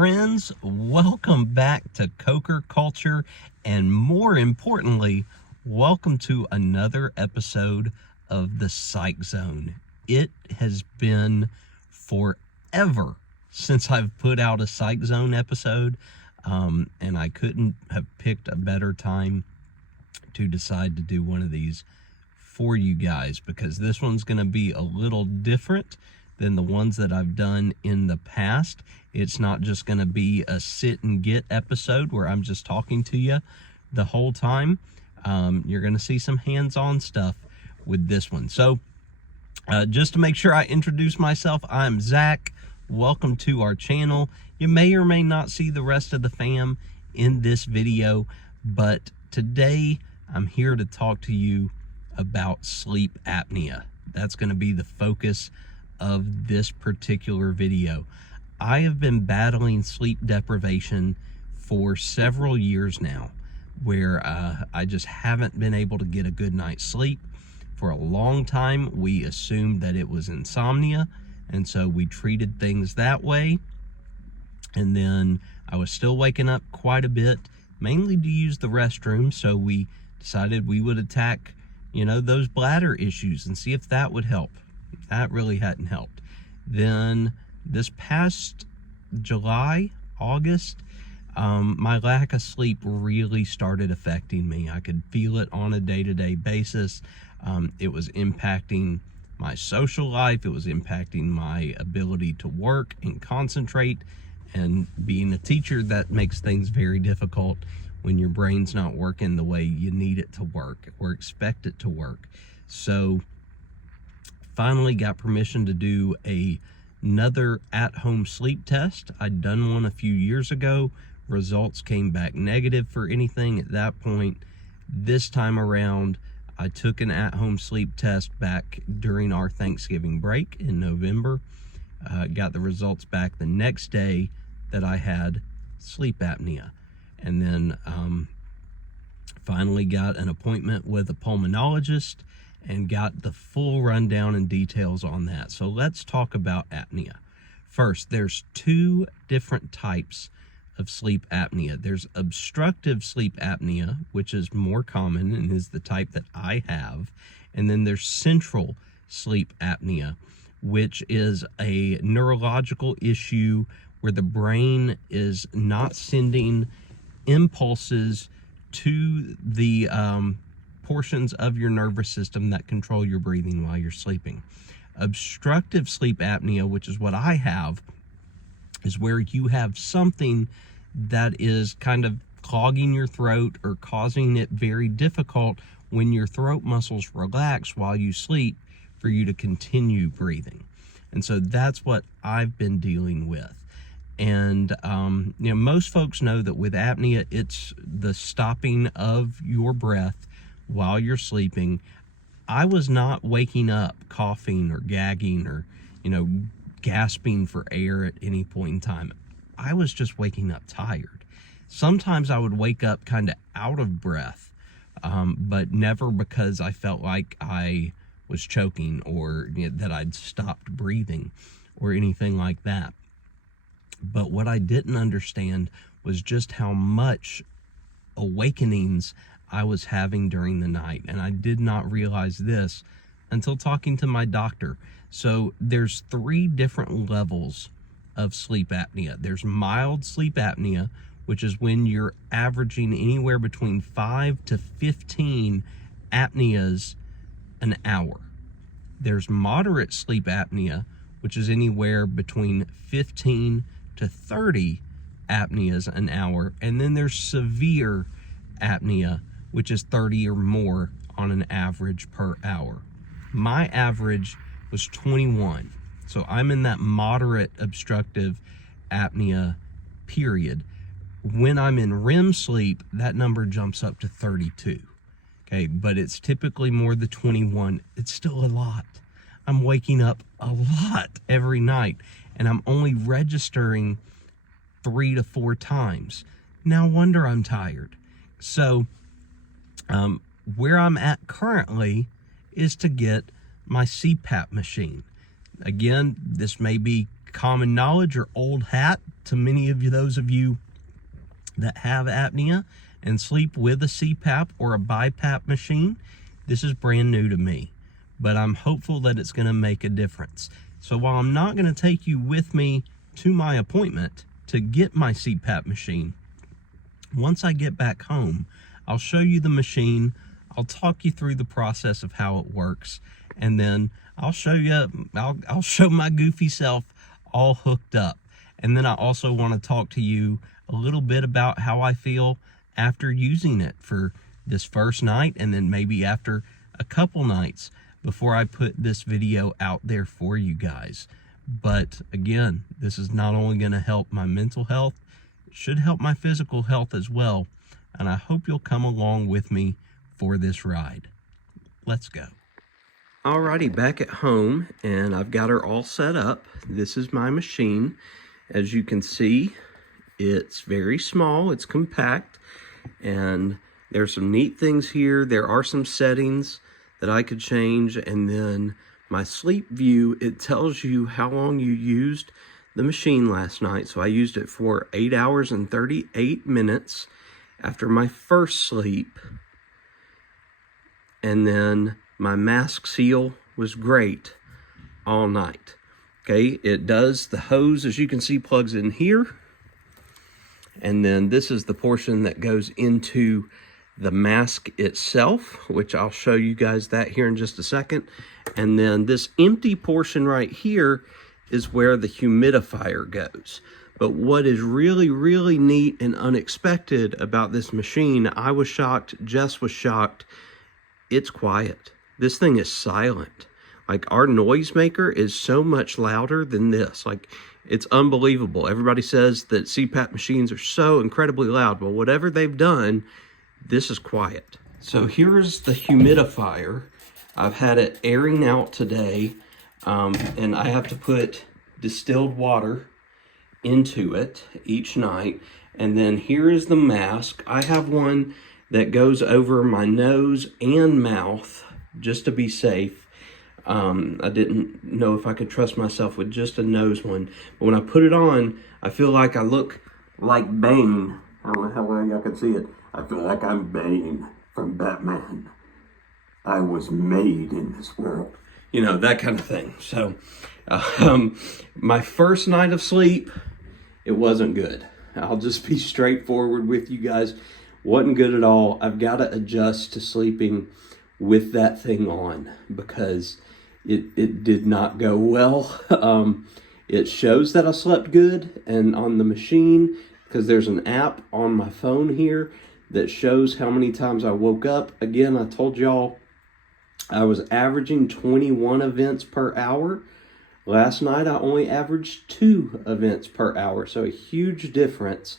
friends, welcome back to Coker Culture, and more importantly, welcome to another episode of the Psych Zone. It has been forever since I've put out a Psych Zone episode, and I couldn't have picked a better time to decide to do one of these for you guys, because this one's going to be a little different than the ones that I've done in the past. It's not just going to be a sit and get episode where I'm just talking to you the whole time. You're going to see some hands-on stuff with this one. So just to make sure I introduce myself, I'm Zach. Welcome to our channel. You may or may not see the rest of the fam in this video, but today I'm here to talk to you about sleep apnea. That's going to be the focus of this particular video. I have been battling sleep deprivation for several years now, where I just haven't been able to get a good night's sleep. For a long time, we assumed that it was insomnia, and so we treated things that way. And then I was still waking up quite a bit, mainly to use the restroom, so we decided we would attack, those bladder issues and see if that would help. That really hadn't helped. Then this past August, my lack of sleep really started affecting me. I could feel it on a day-to-day basis. It was impacting my social life. It was impacting my ability to work and concentrate. And being a teacher, that makes things very difficult when your brain's not working the way you need it to work or expect it to work. So finally got permission to do another at-home sleep test. I'd done one a few years ago. Results came back negative for anything at that point. This time around, I took an at-home sleep test back during our Thanksgiving break in November. Got the results back the next day that I had sleep apnea. And then finally got an appointment with a pulmonologist and got the full rundown and details on that. So let's talk about apnea. First, there's two different types of sleep apnea. There's obstructive sleep apnea, which is more common and is the type that I have. And then there's central sleep apnea, which is a neurological issue where the brain is not sending impulses to the portions of your nervous system that control your breathing while you're sleeping. Obstructive sleep apnea, which is what I have, is where you have something that is kind of clogging your throat or causing it very difficult when your throat muscles relax while you sleep for you to continue breathing. And so that's what I've been dealing with. And, most folks know that with apnea, it's the stopping of your breath while you're sleeping. I was not waking up coughing or gagging or, gasping for air at any point in time. I was just waking up tired. Sometimes I would wake up kind of out of breath, but never because I felt like I was choking or that I'd stopped breathing or anything like that. But what I didn't understand was just how much awakenings I was having during the night. And I did not realize this until talking to my doctor. So there's three different levels of sleep apnea. There's mild sleep apnea, which is when you're averaging anywhere between 5 to 15 apneas an hour. There's moderate sleep apnea, which is anywhere between 15 to 30 apneas an hour. And then there's severe apnea, which is 30 or more on an average per hour. My average was 21. So I'm in that moderate obstructive apnea period. When I'm in REM sleep, that number jumps up to 32. Okay, but it's typically more the 21. It's still a lot. I'm waking up a lot every night, and I'm only registering 3 to 4 times. No wonder I'm tired. So where I'm at currently is to get my CPAP machine. Again, this may be common knowledge or old hat to many of you, those of you that have apnea and sleep with a CPAP or a BiPAP machine. This is brand new to me, but I'm hopeful that it's going to make a difference. So while I'm not going to take you with me to my appointment to get my CPAP machine, once I get back home, I'll show you the machine. I'll talk you through the process of how it works, and then I'll show my goofy self all hooked up. And then I also want to talk to you a little bit about how I feel after using it for this first night, and then maybe after a couple nights before I put this video out there for you guys. But again, this is not only going to help my mental health, it should help my physical health as well. And I hope you'll come along with me for this ride. Let's go. Alrighty, back at home, and I've got her all set up. This is my machine. As you can see, it's very small, it's compact, and there's some neat things here. There are some settings that I could change, and then my sleep view, it tells you how long you used the machine last night. So I used it for 8 hours and 38 minutes after my first sleep, and then my mask seal was great all night. Okay, it does, the hose, as you can see, plugs in here, and then this is the portion that goes into the mask itself, which I'll show you guys that here in just a second. And then this empty portion right here is where the humidifier goes. But what is really, really neat and unexpected about this machine, I was shocked, Jess was shocked, it's quiet. This thing is silent. Like, our noisemaker is so much louder than this. Like, it's unbelievable. Everybody says that CPAP machines are so incredibly loud. Well, whatever they've done, this is quiet. So here's the humidifier. I've had it airing out today, and I have to put distilled water into it each night. And then here is the mask. I have one that goes over my nose and mouth just to be safe. I didn't know if I could trust myself with just a nose one. But when I put it on, I feel like I look like Bane. I don't know how well y'all can see it. I feel like I'm Bane from Batman. I was made in this world. You know, that kind of thing. So, my first night of sleep, it wasn't good. I'll just be straightforward with you guys. Wasn't good at all. I've got to adjust to sleeping with that thing on because it did not go well. It shows that I slept good, and on the machine, because there's an app on my phone here that shows how many times I woke up. Again, I told y'all I was averaging 21 events per hour. Last night, I only averaged 2 events per hour, so a huge difference.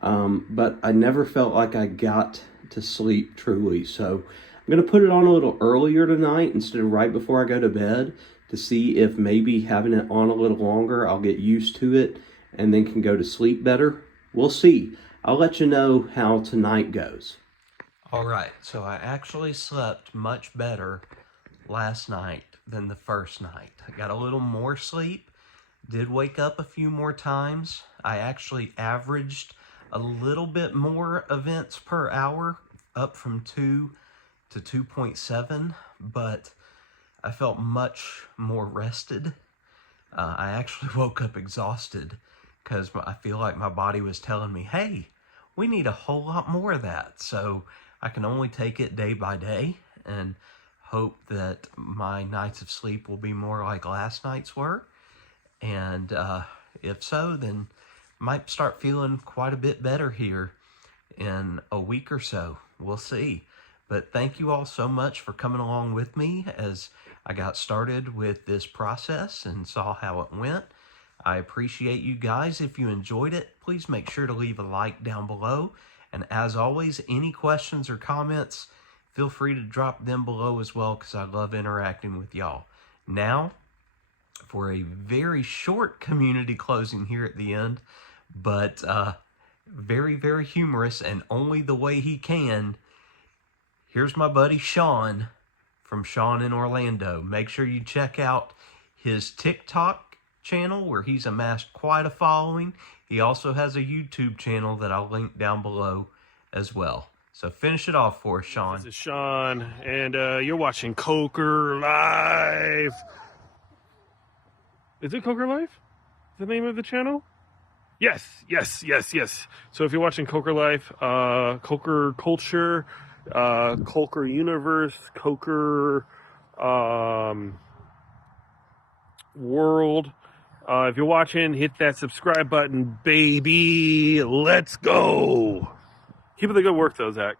But I never felt like I got to sleep truly. So I'm going to put it on a little earlier tonight instead of right before I go to bed to see if maybe having it on a little longer, I'll get used to it and then can go to sleep better. We'll see. I'll let you know how tonight goes. All right, so I actually slept much better last night than the first night. I got a little more sleep, did wake up a few more times. I actually averaged a little bit more events per hour, up from 2 to 2.7, but I felt much more rested. I actually woke up exhausted because I feel like my body was telling me, hey, we need a whole lot more of that. So I can only take it day by day and hope that my nights of sleep will be more like last night's were. And if so, then might start feeling quite a bit better here in a week or so. We'll see. But thank you all so much for coming along with me as I got started with this process and saw how it went. I appreciate you guys. If you enjoyed it, please make sure to leave a like down below. And as always, any questions or comments, feel free to drop them below as well, because I love interacting with y'all. Now, for a very short community closing here at the end, but very, very humorous and only the way he can, here's my buddy Sean from Sean in Orlando. Make sure you check out his TikTok channel where he's amassed quite a following. He also has a YouTube channel that I'll link down below as well. So finish it off for us, Sean. This is Sean, and you're watching Coker Life. Is it Coker Life? The name of the channel? Yes. So if you're watching Coker Life, Coker Culture, Coker Universe, Coker World. If you're watching, hit that subscribe button, baby. Let's go. Keep up the good work, though, Zach.